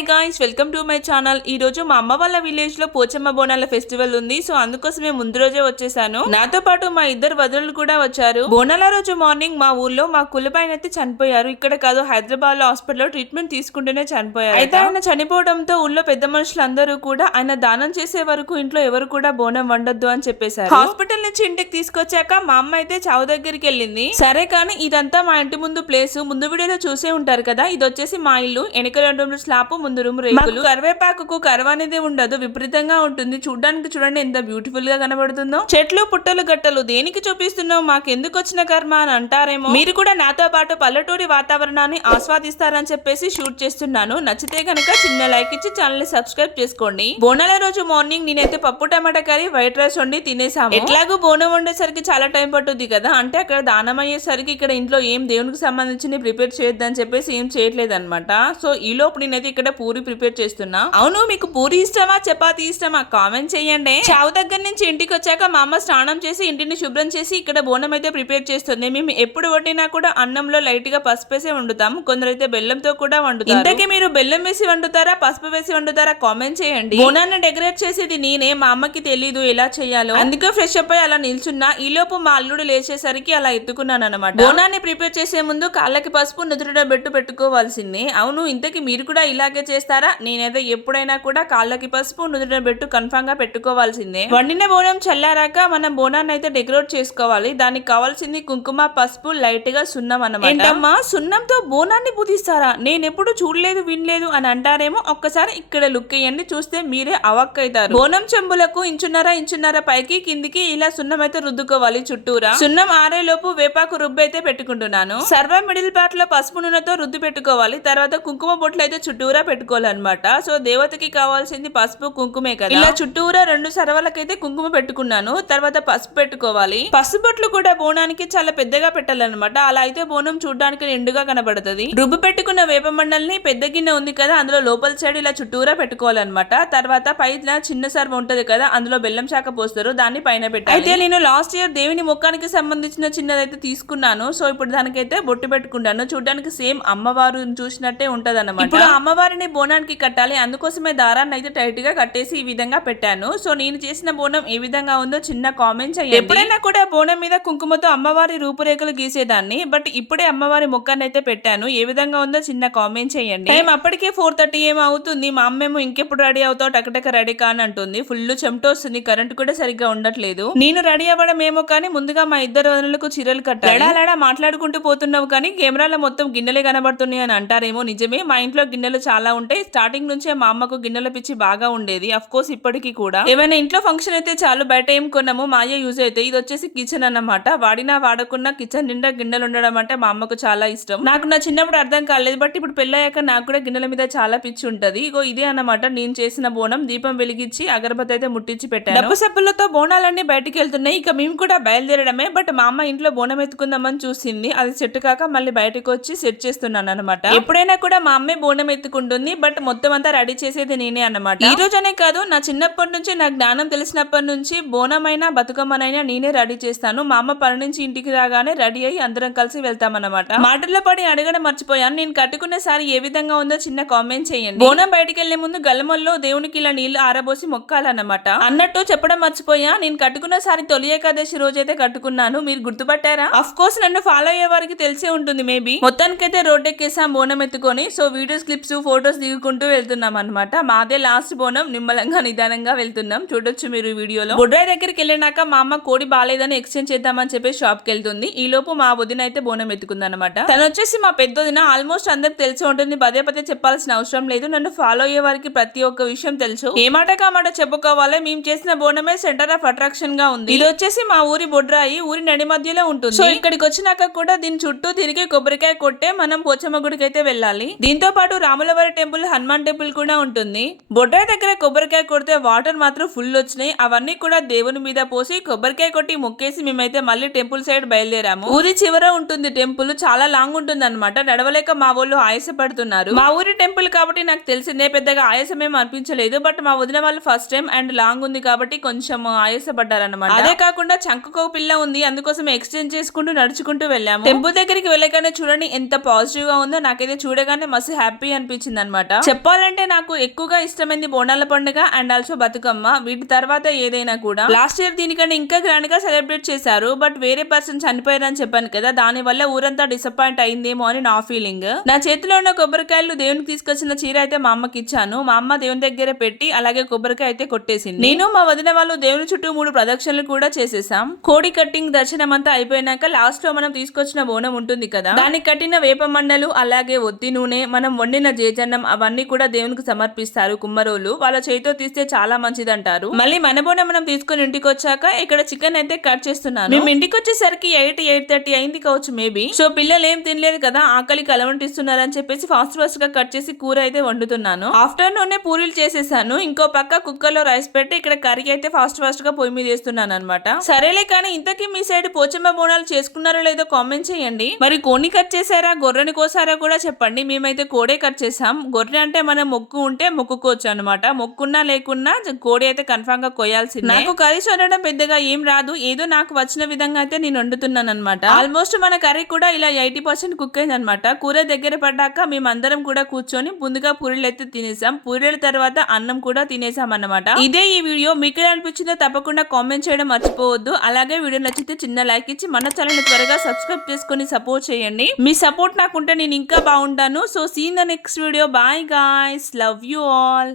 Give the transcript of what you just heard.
Hi guys, welcome to my channel. ఈ రోజు మా అమ్మ వాళ్ళ విలేజ్ లో పోచమ్మ బోనాల ఫెస్టివల్ ఉంది. సో అందుకోసమే ముందు రోజే వచ్చేసాను. నాతో పాటు మా ఇద్దరు వదినలు కూడా వచ్చారు. బోనాల రోజు మార్నింగ్ మా ఊర్లో మా కులపైన అయితే చనిపోయారు. ఇక్కడ కాదు, హైదరాబాద్ లో హాస్పిటల్లో ట్రీట్మెంట్ తీసుకుంటూనే చనిపోయారు. అయితే ఆయన చనిపోవడంతో ఊళ్ళో పెద్ద మనుషులందరూ కూడా ఆయన దానం చేసే వరకు ఇంట్లో ఎవరు కూడా బోనం వండొద్దు అని చెప్పేశారు. హాస్పిటల్ నుంచి ఇంటికి తీసుకొచ్చాక మా అమ్మ అయితే చావు దగ్గరికి వెళ్ళింది. సరే కానీ ఇదంతా మా ఇంటి ముందు ప్లేస్, ముందు వీడియోలో చూసే ఉంటారు కదా. ఇది వచ్చేసి మా ఇల్లు. వెనక 2 రూమ్లు స్లాబ్, ముందు రూమ్ రేకులు. కరివేపాకు కరువు అనేది ఉండదు, విపరీతంగా ఉంటుంది. చూడడానికి చూడండి ఎంత బ్యూటిఫుల్ గా కనబడుతుందో. చెట్లు పుట్టలు గట్టలు దేనికి చూపిస్తున్నావు, మాకు ఎందుకు వచ్చిన కర్మ అని అంటారేమో. మీరు కూడా నాతో పాటు పల్లెటూరి వాతావరణాన్ని ఆస్వాదిస్తారని చెప్పేసి షూట్ చేస్తున్నాను. నచ్చితే కనుక చిన్న లైక్ ఇచ్చి ఛానల్ ని సబ్స్క్రైబ్ చేసుకోండి. బోనాల రోజు మార్నింగ్ నేనైతే పప్పు టమాటా కర్రీ, వైట్ రైస్ వండి తినేసాము. ఎట్లాగో బోనం వండేసరికి చాలా టైం పట్టుద్ది కదా, అంటే అక్కడ దానం అయ్యేసరికి ఇక్కడ ఇంట్లో ఏం దేవునికి సంబంధించి ప్రిపేర్ చేయొద్దని చెప్పేసి ఏం చేయట్లేదు అనమాట. సో ఈ లోపు నేనైతే ఇక్కడ పూరి ప్రిపేర్ చేస్తున్నా. అవును, మీకు పూరి ఇష్టమా చపాతీ ఇష్టమా కామెంట్ చేయండి. చావు దగ్గర నుంచి ఇంటికి వచ్చాక మా అమ్మ స్నానం చేసి ఇంటిని శుభ్రం చేసి ఇక్కడ బోనం అయితే ప్రిపేర్ చేస్తుంది. మేము ఎప్పుడు వండినా కూడా అన్నంలో లైట్ గా పసుపు వేసి వండుతాం, కొందరైతే బెల్లంతో కూడా వండుతారు. ఇంతకీ మీరు బెల్లం వేసి వండుతారా పసుపు వేసి వండుతారా కామెంట్ చేయండి. బోనాన్ని డెకరేట్ చేసేది నేనే, మా అమ్మకి తెలీదు ఎలా చేయాలో. అందుకే ఫ్రెష్ అప్ అయి అలా నిల్చున్నా. ఈ లోపు మా అల్లుడు లేచేసరికి అలా ఎత్తుకున్నాను అనమాట. బోనాన్ని ప్రిపేర్ చేసే ముందు కాళ్ళకి పసుపు నుదుట బెట్టు పెట్టుకోవాల్సిందే. అవును, ఇంతకీ మీరు కూడా ఇలాగే చేస్తారా? నేనైతే ఎప్పుడైనా కూడా కాళ్ళకి పసుపు నుదుట బెట్టు కన్ఫర్మ్ గా పెట్టుకోవాల్సిందే. వండిన బోనం చల్లారాక మనం బోనాన్ని అయితే డెకరేట్ చేసుకోవాలి. దానికి కావాల్సింది కుంకుమ, పసుపు, లైట్ గా సున్నం అన్నమాట. ఏంటమ్మా సున్నంతో బోనాన్ని పూజిస్తారా? నేను ఎప్పుడు చూడలేదు వినలేదు అని అంటారేమో. ఒక్కసారి ఇక్కడ లుక్ అయ్యండి, చూస్తే మీరే అవక్కైతారు. బోనం చెంబులకు ఇంచున్నర పైకి కిందికి ఇలా సున్నం అయితే రుద్దుకోవాలి చుట్టూరా. సున్నం ఆరేలోపు వేపాకు రుబ్బు అయితే పెట్టుకుంటున్నాను. సర్వ మిడిల్ పార్ట్ లో పసుపు నూనెతో రుద్దు పెట్టుకోవాలి. తర్వాత కుంకుమ బొట్లు అయితే చుట్టూరా పెట్టుకోవాలన్నమాట. సో దేవతకి కావాల్సింది పసుపు కుంకుమే కదా. ఇలా చుట్టూరా 2 సర్వలకైతే కుంకుమ పెట్టుకున్నాను. తర్వాత పసుపు పెట్టుకోవాలి. పసుపు బొట్లు కూడా బోనానికి చాలా పెద్దగా పెట్టాలన్నమాట. అలా అయితే బోనం చూడడానికి నిండుగా కనబడుతుంది. రుబ్బు పెట్టుకున్న వేప మండల్ని పెద్ద గిన్నె ఉంది కదా, అందులో లోపల సైడ్ ఇలా చుట్టూరా పెట్టుకోవాలన్నమాట. తర్వాత పైన చిన్న సర్వ ఉంటది కదా, అందులో బెల్లం శాఖ పోస్తారు, దాన్ని పైన పెట్టాలి. అయితే నేను లాస్ట్ ఇయర్ దేవుని ముఖానికి సంబంధించిన చిన్నదైతే తీసుకున్నాను. సో ఇప్పుడు దానికైతే బొట్టు పెట్టుకుంటాను. చూడడానికి సేమ్ అమ్మవారు చూసినట్టే ఉంటది అన్నమాట. ఇప్పుడు అమ్మవారిని బోనానికి కట్టాలి, అందుకోసమే దారాన్ని అయితే టైట్ గా కట్టేసి ఈ విధంగా పెట్టాను. సో నేను చేసిన బోనం ఏ విధంగా ఉందో చిన్న కామెంట్ చేయండి. ఎప్పుడైనా కూడా బోనం మీద కుంకుమతో అమ్మవారి రూపురేఖలు గీసేదాన్ని, బట్ ఇప్పుడే అమ్మవారి ముఖాన్ని అయితే పెట్టాను. ఏ విధంగా ఉందో చిన్న కామెంట్ చేయండి. టైం అప్పటికే 4:30 ఏమో అవుతుంది. మా అమ్మేమో ఇంకెప్పుడు రెడీ అవుతావు, టకటక రెడీ కాని అంటుంది. ఫుల్ చెమట వస్తుంది, కరెంట్ కూడా సరిగ్గా ఉండట్లేదు. నేను రెడీ అవ్వడం ఏమో కానీ ముందుగా మా ఇద్దరు వదనలకు చీరలు కట్టాలి. లడా మాట్లాడుకుంటూ పోతున్నావు కానీ కెమెరాలో మొత్తం గిన్నెలే కనబడుతున్నాయి అని అంటారేమో. నిజమే, మా ఇంట్లో గిన్నెలు చాలా ఉంటాయి. స్టార్టింగ్ నుంచే మా అమ్మకు గిన్నెల పిచ్చి బాగా ఉండేది. అఫ్ కోర్స్ ఇప్పటికీ కూడా. ఏమైనా ఇంట్లో ఫంక్షన్ అయితే చాలు, బయట ఏం కొన్నాము మాయే యూజ్ అయితే. ఇది వచ్చేసి కిచెన్ అన్నమాట. వాడినా వాడకున్నా కిచెన్ నిండా గిన్నెలు ఉండడం అంటే మా అమ్మకు చాలా ఇష్టం. నాకు నా చిన్నప్పుడు అర్థం కాలేదు, బట్ ఇప్పుడు పెళ్ళయ్యాక నాకు కూడా గిన్నెల మీద చాలా పిచ్చి ఉంటది. ఇగో ఇదే అన్నమాట నేను చేసిన బోనం. దీపం వెలిగించి అగరబత్తి అయితే ముట్టించి పెట్టాను. డబ్బు సబ్బులతో బోనాలన్నీ బయటికి వెళ్తున్నాయి. ఇక మేము కూడా బయలుదేరడమే. బట్ మా అమ్మ ఇంట్లో బోనం ఎత్తుకుందామని చూసింది, అది సెట్ కాక మళ్ళీ బయటకు వచ్చి సెట్ చేస్తున్నాను అనమాట. ఎప్పుడైనా కూడా మా అమ్మే బోనం ఎత్తుకుంటుంది, బట్ మొత్తం అంతా రెడీ చేసేది నేనే అన్నమాట. ఈ రోజనే కాదు, నా చిన్నప్పటి నుంచి నాకు జ్ఞానం తెలిసినప్పటి నుంచి బోనమైనా బతుకమ్మనైనా నేనే రెడీ చేస్తాను. మా అమ్మ పని నుంచి ఇంటికి రాగానే రెడీ అయ్యి అందరం కలిసి వెళ్తామన్నమాట. మాటల్లో పడి అడగడం మర్చిపోయాను. నేను కట్టుకునే సారీ ఏ విధంగా ఉందో చిన్న కామెంట్ చేయండి. బోనం బయటికి వెళ్లే ముందు గల్లమల్లో దేవునికి ఇలా నీళ్లు ఆరబోసి మొక్కాలన్నమాట. అన్నట్టు చెప్పడం మర్చిపోయా, నేను కట్టుకున్న సారీ తొలి ఏకాదశి రోజైతే కట్టుకున్నాను. మీరు గుర్తుపట్టారా? అఫ్ కోర్స్ నన్ను ఫాలో అయ్యే వారికి తెలిసే ఉంటుంది మేబీ. మొత్తానికైతే రోడ్ ఎక్కేసాం బోనం ఎత్తుకొని. సో వీడియోస్ క్లిప్స్ ఫోటోస్ దిగుకుంటూ వెళ్తున్నాం అనమాట. మాదే లాస్ట్ బోనం. నిమ్మలంగా నిదానంగా వెళ్తున్నాం, చూడొచ్చు మీరు వీడియోలో. బొడ్రాయి దగ్గరికి వెళ్ళినాక మా అమ్మ కోడి బాలేదని ఎక్స్చేంజ్ చేద్దామని చెప్పి షాప్ కి వెళ్తుంది. ఈ లోపు మా వదిన అయితే బోనం ఎత్తుకుంది అనమాట. తను వచ్చేసి మా పెద్దొదిన. ఆల్మోస్ట్ అందరికి తెలిసి ఉంటుంది, పదే పదే చెప్పాల్సిన అవసరం లేదు. నన్ను ఫాలో అయ్యే వారికి ప్రతి ఒక్క విషయం తెలుసు. ఏ మాట కామాట చెప్పుకోవాలి. మేము చేసిన బోనమే సెంటర్ ఆఫ్ అట్రాక్షన్ గా ఉంది. ఇది వచ్చేసి మా ఊరి బొడ్రాయి, ఊరి నడి మధ్యలో ఉంటుంది. సో ఇక్కడికి వచ్చినాక కూడా దీని చుట్టూ తిరిగి కొబ్బరికాయ కొట్టే మనం పోచమ్మ గుడికి అయితే వెళ్ళాలి. దీంతో పాటు రాములవారి టెంపుల్, హనుమాన్ టెంపుల్ కూడా ఉంటుంది. బొడ్రాయి దగ్గర కొబ్బరికాయ కొడితే వాటర్ మాత్రం ఫుల్ వచ్చినాయి. అవన్నీ కూడా దేవుని మీద పోసి కొబ్బరికాయ కొట్టి మొక్కేసి మేమైతే మళ్ళీ టెంపుల్ సైడ్ బయలుదేరాము. ఊరి చివర ఉంటుంది టెంపుల్, చాలా లాంగ్ ఉంటుంది అనమాట. నడవలేక మా వాళ్ళు ఆయాసపడుతున్నారు. మా ఊరి టెంపుల్ కాబట్టి నాకు తెలిసిందే, పెద్దగా ఆయాసం ఏం అనిపించలేదు. బట్ మా వదిన వాళ్ళు ఫస్ట్ టైం అండ్ లాంగ్ ఉంది కాబట్టి కొంచెం ఆయాసపడ్డారన్నమాట. అదే కాకుండా చంకకో పిల్ల ఉంది, అందుకోసం ఎక్స్చేంజ్ చేసుకుంటూ నడుచుకుంటూ వెళ్ళాము. టెంపుల్ దగ్గరికి వెళ్ళగానే చూడండి ఎంత పాజిటివ్ గా ఉందో. నాకైతే చూడగానే మస్తు హ్యాపీ అనిపించింది అనమాట. అనమాట. చెప్పాలంటే నాకు ఎక్కువగా ఇష్టమైంది బోనాల పండుగ అండ్ ఆల్సో బతుకమ్మ. వీటి తర్వాత ఏదైనా కూడా. లాస్ట్ ఇయర్ దీనికన్నా ఇంకా గ్రాండ్ గా సెలబ్రేట్ చేశారు. బట్ వేరే పర్సన్ చనిపోయారని చెప్పాను కదా, దాని వల్ల ఊరంతా డిసప్పాయింట్ అయిందేమో అని నా ఫీలింగ్. నా చేతిలో ఉన్న కొబ్బరికాయలు దేవునికి తీసుకొచ్చిన చీర అయితే మా అమ్మకి ఇచ్చాను. మా అమ్మ దేవుని దగ్గర పెట్టి అలాగే కొబ్బరికాయ అయితే కొట్టేసింది. నేను మా వదిన వాళ్ళు దేవుని చుట్టూ 3 ప్రదక్షిణలు కూడా చేసేసాం. కోడి కట్టింగ్ దర్శనం అంతా అయిపోయినాక లాస్ట్ లో మనం తీసుకొచ్చిన బోనం ఉంటుంది కదా, దానికి కట్టిన వేప మండలు అలాగే ఒత్తి నూనె, మనం వండిన జేజన్నం అవన్నీ కూడా దేవునికి సమర్పిస్తారు కుమ్మరోలు. వాళ్ళ చేతితో తీస్తే చాలా మంచిది అంటారు. మళ్ళీ మన బోనం మనం తీసుకుని ఇంటికి వచ్చాక ఇక్కడ చికెన్ అయితే కట్ చేస్తున్నాను. మేము ఇంటికి వచ్చేసరికి 8:30 అయింది కావచ్చు మేబీ. సో పిల్లలు ఏం తినలేదు కదా, ఆకలికి అలవంటిస్తున్నారు అని చెప్పేసి ఫాస్ట్ గా కట్ చేసి కూర అయితే వండుతున్నాను. ఆఫ్టర్నూన్ పూరీలు చేసేసాను. ఇంకో పక్క కుక్కర్ లో రైస్ పెట్టి ఇక్కడ కర్రీ అయితే ఫాస్ట్ గా పొయ్యి మీద వేస్తున్నాను అనమాట. సరేలే కానీ ఇంతకీ మీ సైడ్ పోచమ్మ బోనాలు చేసుకున్నారో లేదో కామెంట్ చేయండి. మరి కోడిని కట్ చేశారా గొర్రెని కోసారా కూడా చెప్పండి. మేమైతే కోడే కట్ చేసాం. గొర్రె అంటే మనం మొక్కు ఉంటే మొక్కుకోవచ్చు అనమాట. మొక్కున్నా లేకున్నా కోడి అయితే కన్ఫర్మ్ గా కోయాల్సింది. నాకు కర్రీస్ వండడం పెద్దగా ఏం రాదు, ఏదో నాకు వచ్చిన విధంగా అయితే నేను వండుతున్నాను అనమాట. ఆల్మోస్ట్ మన కర్రీ కూడా ఇలా 80% కుక్ అయింది అనమాట. కూర దగ్గర పడ్డాక మేమందరం కూడా కూర్చొని ముందుగా పూరీలు అయితే తినేసాం. పూరీల తర్వాత అన్నం కూడా తినేసాం అన్నమాట. ఇదే ఈ వీడియో మీకు ఎలా అనిపించిందో తప్పకుండా కామెంట్ చేయడం మర్చిపోవద్దు. అలాగే వీడియో నచ్చితే చిన్న లైక్ ఇచ్చి మన ఛానల్ త్వరగా సబ్స్క్రైబ్ చేసుకుని సపోర్ట్ చేయండి. మీ సపోర్ట్ నాకుంటే నేను ఇంకా బాగుంటాను. So see in the next video. Bye guys, love you all.